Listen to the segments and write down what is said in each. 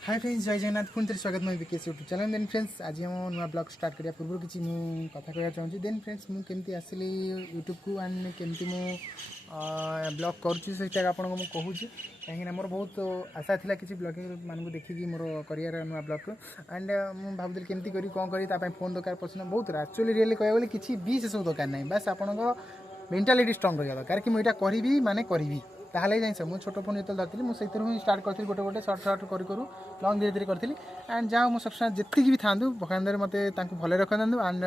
Hi friends जय जगन्नाथ पुणी थे स्वागत मैं विकेश यूट्यूब चैनल देन फ्रेंड्स आज हम नुआ ब्लॉग स्टार्ट करिया पूर्व किसी कथा कहना चाहूँगी देन फ्रेंड्स मुझे आसली यूट्यूब को एंड केमती मु ब्लॉग करुँचा आपको कहूँ कहीं मोर बहुत आशा था किसी ब्लॉगिंग मानक देखिकी मोर कर नुआ ब्लॉग को एंड मुझे भावुली केमती करी कौन करी फोन दरकार पर्सन बहुत एक्चुअली रियली कहूँ किसी भी से सब दरकार ना बस आपण मेंटालिटी स्ट्रंग रहा दरकार कि मुझे करी माने करी ताहले जाइस मु छोट फोन जो धरती मुझे स्टार्ट करी गोटे गोटे सर्ट सर्ट करूँ लंग धीरे धीरे करी एंड जहाँ मो सब्सक्राइब जी भी था भगवान मत भले रखा एंड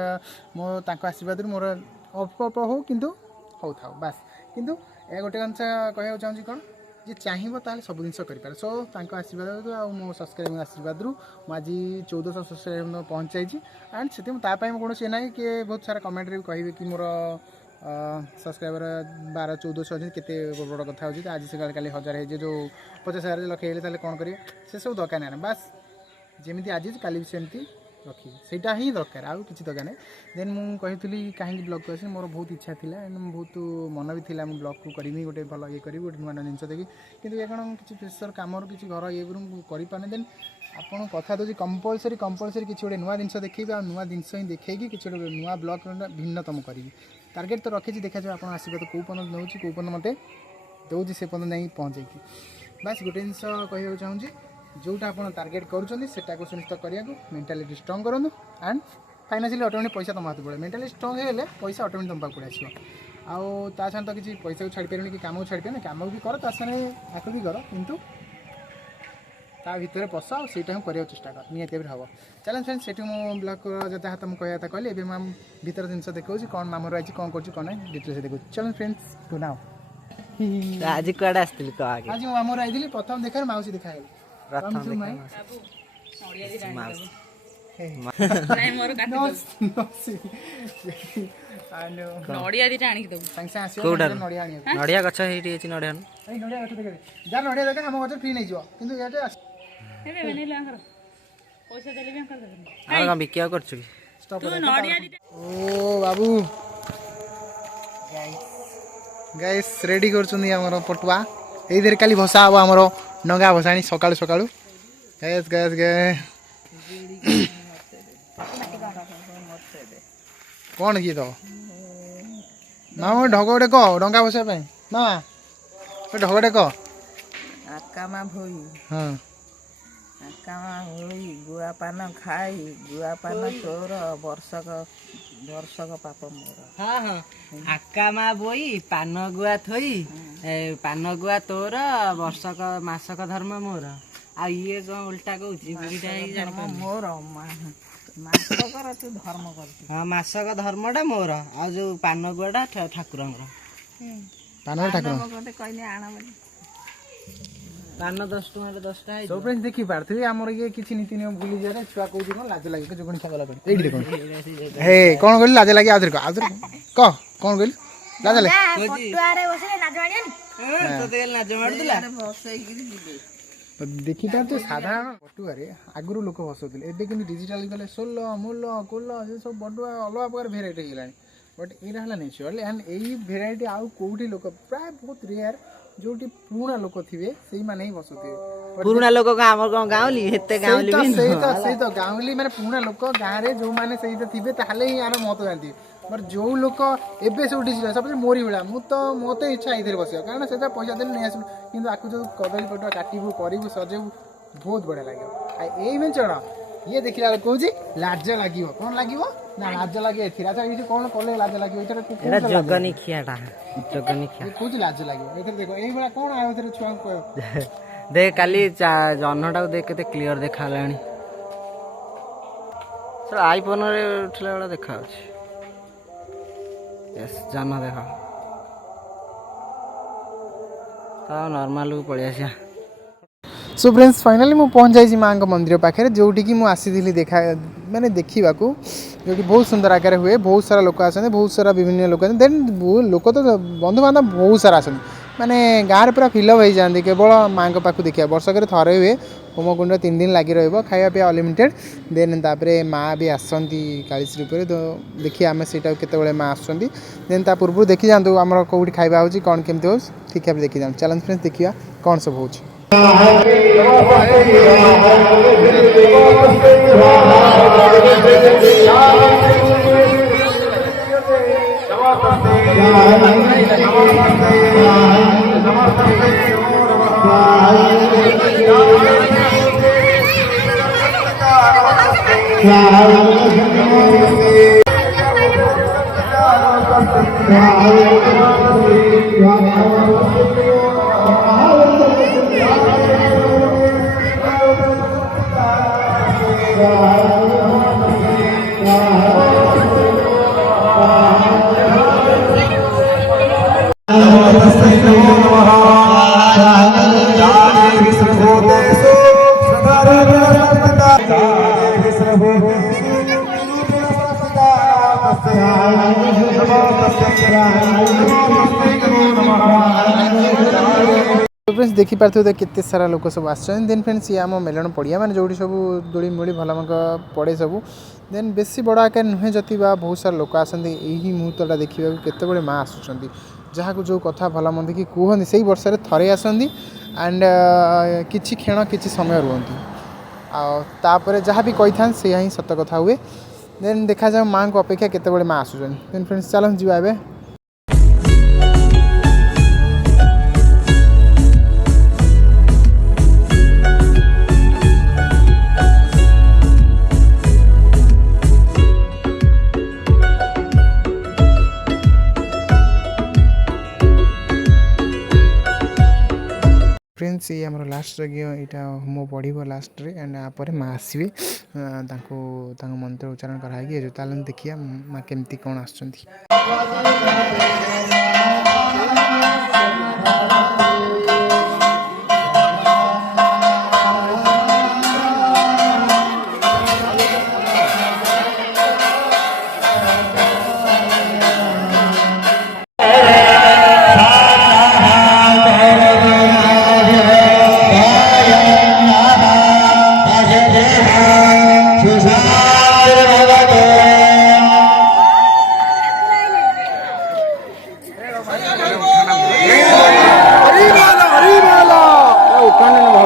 मो आशीर्वाद मोर अल्प अल्प हो कि था बास किंतु ए गोटे जिन कहना चाहूँगी कौन जी चाहिए ताल सब जिन कर सो आशीर्वाद आ मो सब्सक्राइब आशीर्वाद आज 1400 सब्सक्राइब पहुँचाई एंड से कौन सी ना कि बहुत सारा कमेंट भी कहे कि मोर सब्सक्राइबर 1200-1400 अच्छे केते बड़ कथा हो आज से काली 1000 है जो 50,000 लक्षे हेल्ले कौन करेंगे से सब दरकार ना बस जमी आज काली भी सेमती रखी सेटा ही दरकार आउ किसी दरकार नहीं देन मुझे कहीं ब्लॉग को आसी मोर बहुत इच्छा थी एंड बहुत मन भी था मुझे ब्लॉग को करी गोटे भल ये करी गोटे नुआ जिन देखी कि ये कौन किसी प्रेसर कम किसी घर ये करें देन आपको कथा दूसरी कंपलसरी किसी गोटे नुआ जिन देखिए नुआ जिन ही देखी किसी गोटे नुआ ब्लॉग भिन्नतम करी टार्गेट तो रखी देखा जाए आप आशीर्वाद कौ पर्यटन नौ कौ पर्यटन मत दूसरी से पर्यटन नहीं पहुँचे बस गोटे जिन कहना चाहूँगी जोटा आप टार्गेट करूँटा को सुनिश्चित करने मेंटालिटी स्ट्रंग करूँ एंड फाइनान्शियली ऑटोमेटिक पैसा तुम हाथ पड़े मेंटाली स्ट्रंग है पैसा ऑटोमेटिक तुम पाक पड़े आसो ता साथ तो किसी पैसा को छाड़ी पारे कि कम को छाड़ी पारे कम भी कर सामने आक भी कर किंतु ता भितर पस आईटा करने चेष्टा कर निहत भी हम चलें फ्रेंड्स से ब्लॉग जहाँ तुम कहता कहली ए भर जिन देखा कौन मामूर आई कौन कर डिटेल्स देखो चलें फ्रेंड्स टू नाउ आज कड़े आज मो मामूर आई प्रथम देखा माउसी देखा नड़िया गछ नड़िया फ्री नहीं बिका कर बाबू गाइस रेडी कर पटुआ ये काली भसा हम आमर नंगा भसाणी सकाळु सकाळु गैस गैस गए कौन किए तो ना ढग गोटे कह डंगा बसा ना ढगटे कह आकामा भोई हाँ आकामा भोई गुआ पान खाई गुआ पान तोर वर्षक वर्षक पाप मोर हाँ हाँ आकामा बोई पान गुआ थोई पान गुआ तोर वर्षक मासक धर्म मोर आ ये जो उल्टा कहूँ मोर मासकर तू धर्म कर हाँ मासक धर्मटा मोर आ जो पान गुआटा ठाकुर पान ठाकुर कहले आण पान 10 टଙ୍କା 10टा सब फ्रेंड्स देखी पारथि हमर ये किछि नीति नियम भूली जारे छुआ कहू कोन लाज लागे के जोगणी खागला कर एडी देखो हे कोन कहली लाज लागे आदर क कोन कहली लाज लागे पटुआरे बसले नाच माडियानी तो देल नाच माडुला बसई गिरी दिबे देखी पार तो साधारण पटुआरे आगुरु लोक बसौथिले एबे किंतु डिजिटल गले सोल मूल कोल ये सब पटुआ अलग प्रकार भेराइटी हेलानी बट एरा हला नेचुरल एंड एई भेराइटी आउ कोठी लोक प्राय बहुत रेयर जो पुराना लोक थे से ही बसुवे पुराना लोक गाँवली हेते गाँवली तो गाँवली माने पुराना लोक गाँव में जो मैंने सही थे ताहले ही यार महत्व जानती बट जो लोक एबे सब डिजिटल सब मोरी भाया मत इच्छा ये बस कारण से पैसा देने नहीं आसू कि आपको जो कदली पटुआ काटू करू सजेबू बहुत बढ़िया लगे यही में चढ़ ये देखला कहूँ लाज लगे कौन लगे ना लाज लगे ये कौन कले लाज लगे जगनी खियाटा जगनी खिया कौन लाज लगे देखो यही भाया कौन आयो छुआ देख काली जन्नटा देख के क्लियर देखा आईफोन रे उठला वाला देखा यस जन्न देखा तो नॉर्मल को पड़ी आसिया सो फ्रेंड्स फाइनाली मुझे पहुँच जाइए माँ मंदिर पाखे जोटी कि मुझे देखा मैंने देखा जो कि बहुत सुंदर आकार हुए बहुत सारा लोक आसते बहुत सारा विभिन्न लोक देन लोक तो बंधु बांधव बहुत सारा आसते माने गाँव में पूरा फिलअप हो जाती केवल माँ पाख देखा वर्षक थे हुए होमकुंड 3 दिन लगी रहा पीवा अनलिमिटेड देन तापर माँ भी आसती कालीश्री पर तो देखिए आम से केत माँ आसुँच देन ता पूर्व देखी जातु आम कौटी खाଇବା हो कौन केमती हो ठीक है देखी जाऊँ चैलेंज फ्रेंड्स देखिए कौन सब हो तो फ्रेंड्स देखी पार्थे केते सारा लोक सब आसन देन फ्रेंड्स ये आम मेलन पड़िया माने जोड़ी सब दोली मोड़ी भलमक पड़े सब देन बेसी बड़ आकार नुहे जति बा बहुत सारा लोक आसती यही मुहूर्तटा देखा केते बड़े माँ आसुँच जहाँ को जो कथा भला मंद कि कहते से वर्ष थे आसती एंड किछि क्षण किछि समय रुहति आपर जहाँ भी कही था से ही सत कथा हुए देन देखा जाए माँ को अपेक्षा केते बड़े माँ आसुँच देन फ्रेंड्स चलो जी ए फ्रेंड्स ये आम लास्ट यहाँ होम पढ़ो लास्ट रे एंड आप माँ आसवे मंत्र उच्चारण कराई जो ताल देखिए माँ केमती कौन आस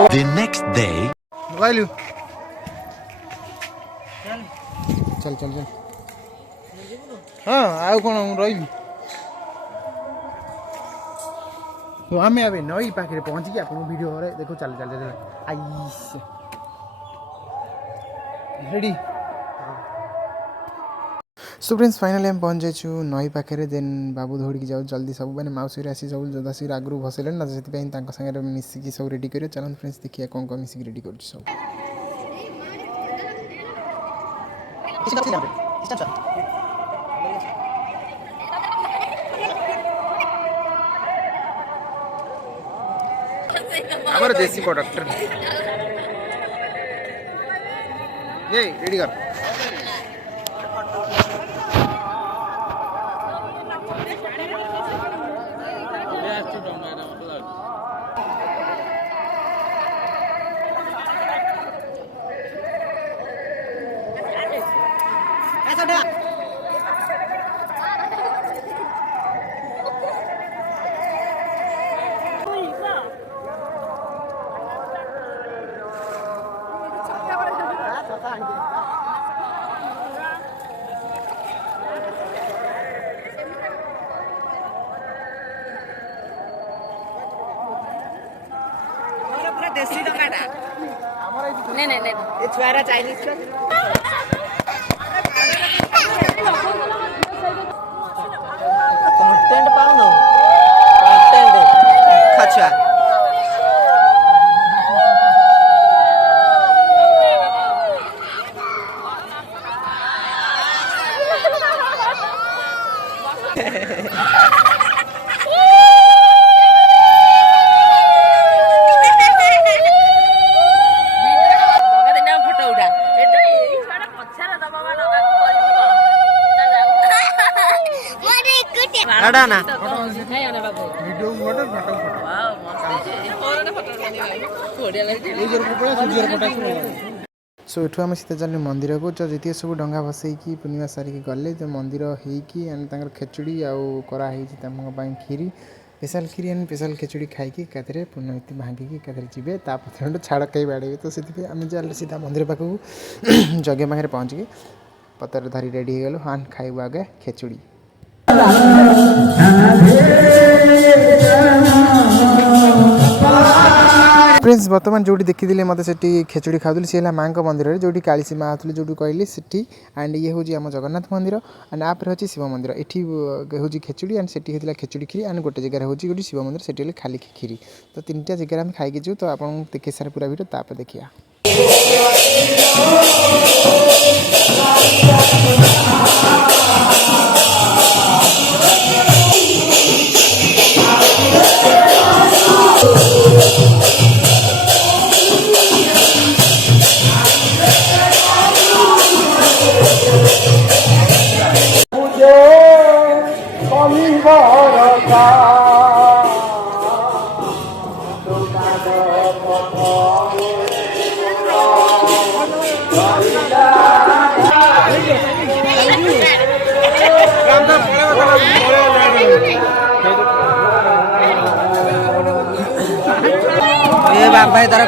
The next day. चल चल चल हाँ आउ कौन रही तो आम ए नई पाखे पहुँचिकी आप वीडियो देखो चल चल चल I ready so friends finally हम पहुँच जाइछु नई पाखे देन बाबू दौड़ी जाऊ जल्दी सब मैंने मौसी आसी सब जदासी आगु भसले ना से मिसिकी सब रेडी कर चलन फ्रेंड्स देखिए कौन कौन मिसिकी रेडी कर सब हमारे देसी प्रोडक्ट ये रेडी कर देसी टकाटा नहीं नहीं नहीं ये छुआरा चाइनीज छुआ कंटेंट पाउनो कंटेंट खचुआ ना वीडियो फोटो फोटो सो एठू आम सीता चलने मंदिर को तो जी सब डंगा भसैकी पूर्णिमा सारिकी गले तो मंदिर होगी एंड खेचुड़ी आउ कराई khiri special khiri and special khechudi खाई एकाथरे पूर्णमिति भांगिकी एकाथरे जी तापर छाड़ कई बाड़े तो से आम चल सीधा मंदिर पाखक यज्ञ पाखे पहुँचिकी पतर धरी रेडी हो गलु हाँ खाइबू आगे खेचुड़ी। फ्रेंड्स बर्तमान जो देखी मत से खेचुड़ी खाऊली सी माँ मंदिर जो काली माँ आते जो कहली से एंड ये हूँ आम जगन्नाथ मंदिर एंड आप्रे अच्छी शिव मंदिर ये हूँ खेचुड़ी एंड से खेचुड़ी खीरी एंड गोटे जगह हूँ गोटे शिव मंदिर से खाली खीरी तो 3टा जगह आम खाई जो तो आप देखिए सारे पूरा वीडियो तापर देखिए। बाबा तार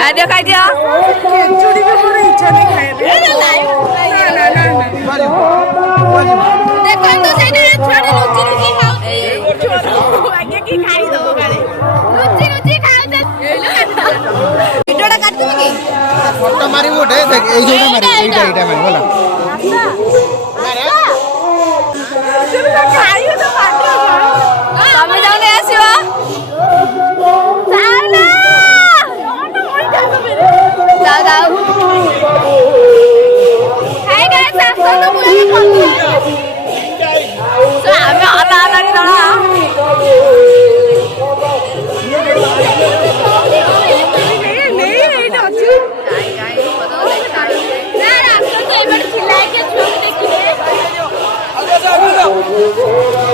खाद्य खाद्य खिचुड़ी भी मोर इच्छा नहीं खाए देखो तो सेटा छोटे लुचि लुचि खाओ आगे की खाई दो गाले लुचि लुचि खाओ दे वीडियोटा काटू की फोटो मारी गोटे देख ए जोटा मारी एटा मारी बोला तुम खाइयो तो बाकी तमे जाओ ने आसीवा जाओ जाओ हाय गाइस आप तो पूरा कंप्लीट सो हमें हला हला नहीं दड़ा नहीं नची गाइस गाइस पता देखा ना आप तो एबड़ चिल्लाए के छोड़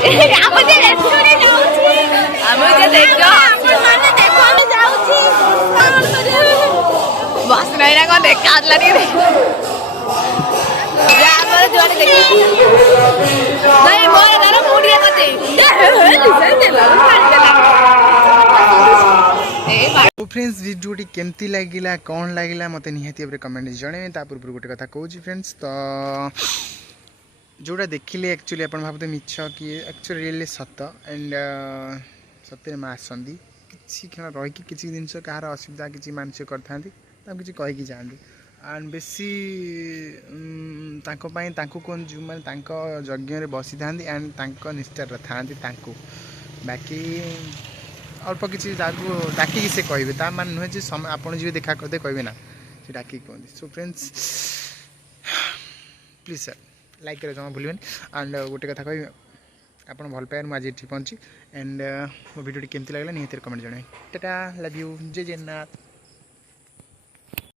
देखिए आप जे रेस्टोरेंट जाउछी हम जे देखो अपन माने देखो हम जाउछी बस नहीं ना को देख काट लड़ी रे जा मोर जोड़े देखी नहीं मोर दारा मुड़िया करते तो फ्रेंड्स वीडियोटी केमती लगिला कौन लगिला मत निहाती कमेंट जणे ता पूर्व गोटे कथा कहूँ फ्रेंड्स तो जोड़ा देखिले एक्चुअली अपन भावते मिछ कि एक्चुअली रियली सत एंड सत्य माँ आसती किसी क्षण रहीकि किसी जिन कहार असुविधा किसी मानसिक करता किसी कहीकि जाती एंड बेसी कौन जो मैंने यज्ञ बसी था एंड निष्ठार था बाकी अल्प किसी डाकिकी से कहे ता मान नुहे जी आप देखा करते कहे ना से डाकिकी कहते so friends please sir like कर जमा भूल एंड गोटे कथा कह आप भल पाए मुझे ये पहुँची एंड मो भिडियो केमती लगे निहत कमेंट जन टाटा लव यू जय जगन्नाथ।